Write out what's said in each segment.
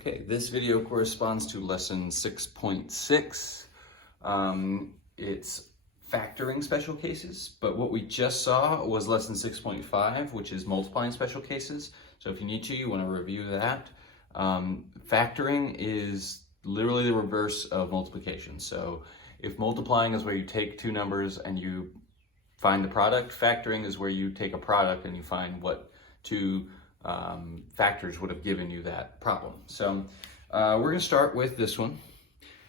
Okay, this video corresponds to lesson 6.6. It's factoring special cases, but what we just saw was lesson 6.5, which is multiplying special cases. So if you need to, you want to review that. Factoring is literally the reverse of multiplication. So if multiplying is where you take two numbers and you find the product, factoring is where you take a product and you find what two factors would have given you that problem. So we're going to start with this one,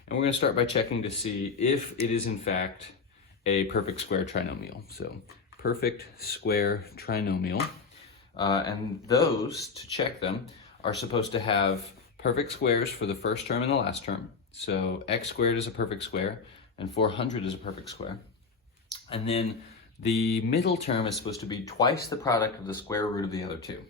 and we're going to start by checking to see if it is in fact a perfect square trinomial. So perfect square trinomial, and those, to check them, are supposed to have perfect squares for the first term and the last term. So x squared is a perfect square and 400 is a perfect square. And then the middle term is supposed to be twice the product of the square root of the other two.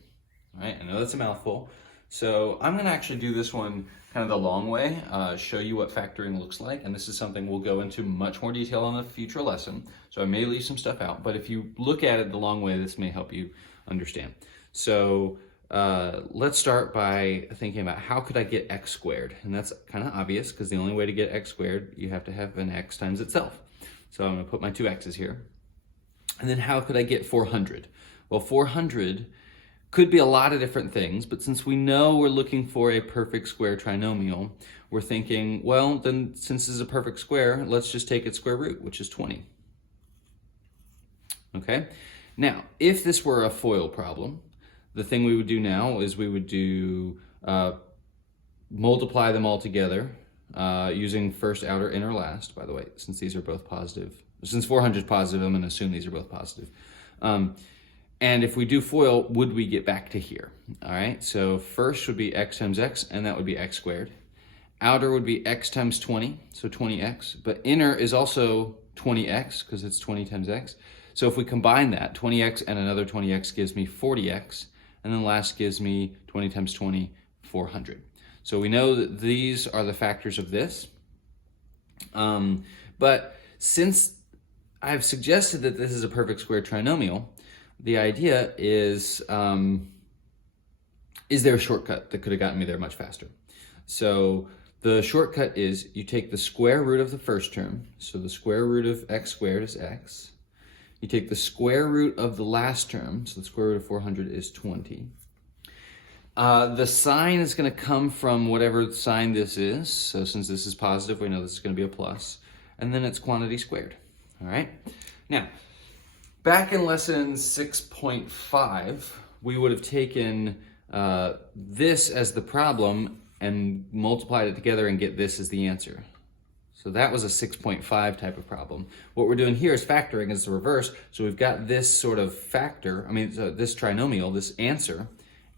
All right, I know that's a mouthful. So I'm going to actually do this one kind of the long way, show you what factoring looks like. And this is something we'll go into much more detail on a future lesson. So I may leave some stuff out, but if you look at it the long way, this may help you understand. So let's start by thinking about how could I get x squared? And that's kind of obvious because the only way to get x squared, you have to have an x times itself. So I'm going to put my two x's here. And then how could I get 400? Well, 400 could be a lot of different things, but since we know we're looking for a perfect square trinomial, we're thinking, well, then since this is a perfect square, let's just take its square root, which is 20. Okay? Now, if this were a FOIL problem, the thing we would do now is we would do multiply them all together using first, outer, inner, last, by the way, since these are both positive. Since 400 is positive, I'm going to assume these are both positive. And if we do FOIL, would we get back to here? All right, so first would be x times x, and that would be x squared. Outer would be x times 20, so 20x. But inner is also 20x, because it's 20 times x. So if we combine that, 20x and another 20x gives me 40x, and then last gives me 20 times 20, 400. So we know that these are the factors of this. But since I've suggested that this is a perfect square trinomial, the idea is there a shortcut that could have gotten me there much faster? So the shortcut is you take the square root of the first term, so the square root of x squared is x. You take the square root of the last term, so the square root of 400 is 20. The sign is going to come from whatever sign this is, so since this is positive, we know this is going to be a plus, and then it's quantity squared, all right? Now, back in lesson 6.5, we would have taken this as the problem and multiplied it together and get this as the answer. So that was a 6.5 type of problem. What we're doing here is factoring is the reverse. So we've got this sort of factor, this trinomial, this answer,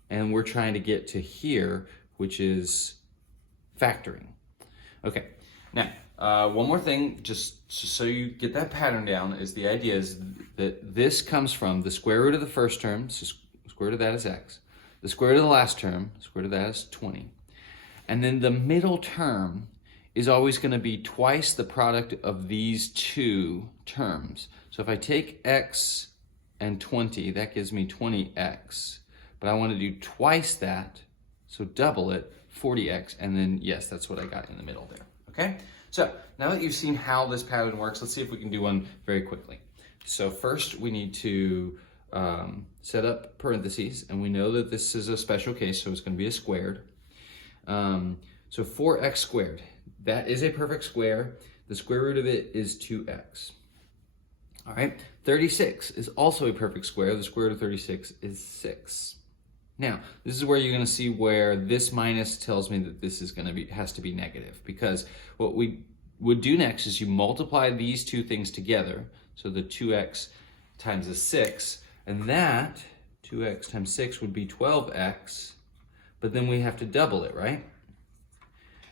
and we're trying to get to here, which is factoring. Okay, now, one more thing, just so you get that pattern down, is the idea is that this comes from the square root of the first term, so square root of that is x. The square root of the last term, square root of that is 20. And then the middle term is always going to be twice the product of these two terms. So if I take x and 20, that gives me 20x. But I want to do twice that, so double it, 40x, and then yes, that's what I got in the middle there, okay? So now that you've seen how this pattern works, let's see if we can do one very quickly. So first we need to set up parentheses, and we know that this is a special case, so it's going to be a squared. So 4x squared, that is a perfect square. The square root of it is 2x. All right, 36 is also a perfect square. The square root of 36 is 6. Now, this is where you're going to see where this minus tells me that this is has to be negative, because what we would do next is you multiply these two things together. So the 2x times the 6, and that 2x times 6 would be 12x, but then we have to double it, right?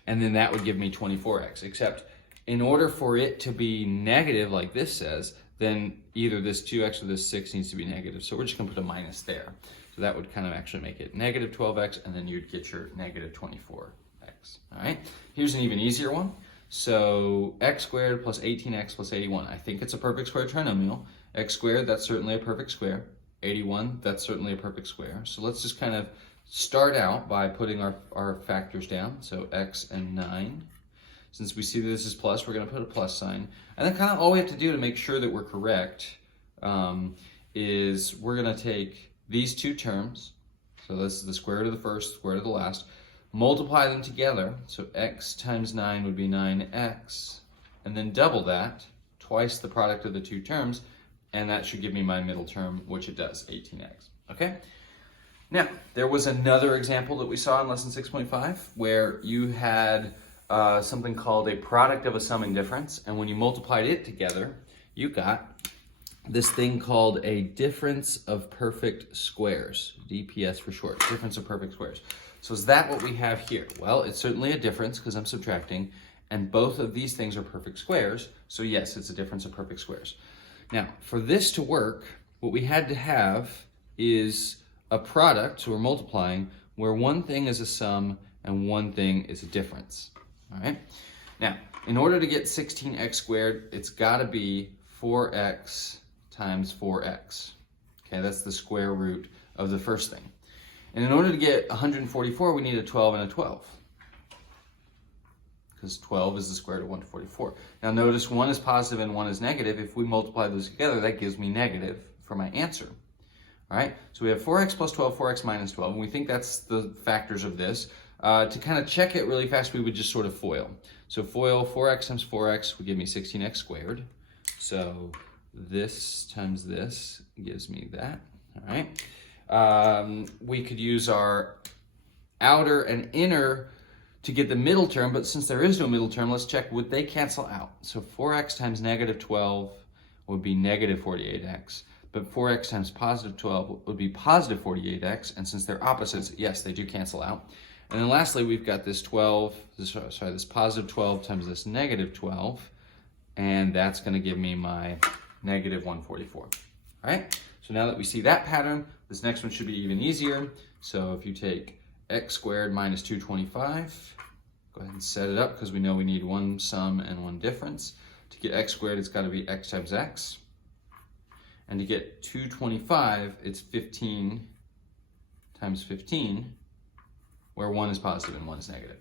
And then that would give me 24x, except in order for it to be negative like this says, then either this 2x or this 6 needs to be negative. So we're just going to put a minus there. So that would kind of actually make it negative 12x, and then you'd get your negative 24x, all right? Here's an even easier one. So x squared plus 18x plus 81. I think it's a perfect square trinomial. X squared, that's certainly a perfect square. 81, that's certainly a perfect square. So let's just kind of start out by putting our factors down, so x and 9. Since we see that this is plus, we're going to put a plus sign. And then kind of all we have to do to make sure that we're correct is we're going to take these two terms, so this is the square root of the first, square root of the last, multiply them together, so x times 9 would be 9x, and then double that, twice the product of the two terms, and that should give me my middle term, which it does, 18x, okay? Now, there was another example that we saw in lesson 6.5 where you had something called a product of a sum and difference, and when you multiplied it together, you got this thing called a difference of perfect squares, DPS for short, difference of perfect squares. So is that what we have here? Well, it's certainly a difference because I'm subtracting, and both of these things are perfect squares, so yes, it's a difference of perfect squares. Now, for this to work, what we had to have is a product, so we're multiplying, where one thing is a sum and one thing is a difference, all right? Now, in order to get 16x squared, it's gotta be 4x times 4x. Okay, that's the square root of the first thing. And in order to get 144, we need a 12 and a 12. Because 12 is the square root of 144. Now notice one is positive and one is negative. If we multiply those together, that gives me negative for my answer. All right, so we have 4x plus 12, 4x minus 12, and we think that's the factors of this. To kind of check it really fast, we would just sort of FOIL. So FOIL, 4x times 4x would give me 16x squared. So this times this gives me that, all right? We could use our outer and inner to get the middle term, but since there is no middle term, let's check, would they cancel out? So 4x times negative 12 would be negative 48x, but 4x times positive 12 would be positive 48x, and since they're opposites, yes, they do cancel out. And then lastly, we've got this this positive 12 times this negative 12, and that's gonna give me my negative 144, all right? So now that we see that pattern, this next one should be even easier. So if you take x squared minus 225, go ahead and set it up because we know we need one sum and one difference. To get x squared, it's got to be x times x. And to get 225, it's 15 times 15, where one is positive and one is negative.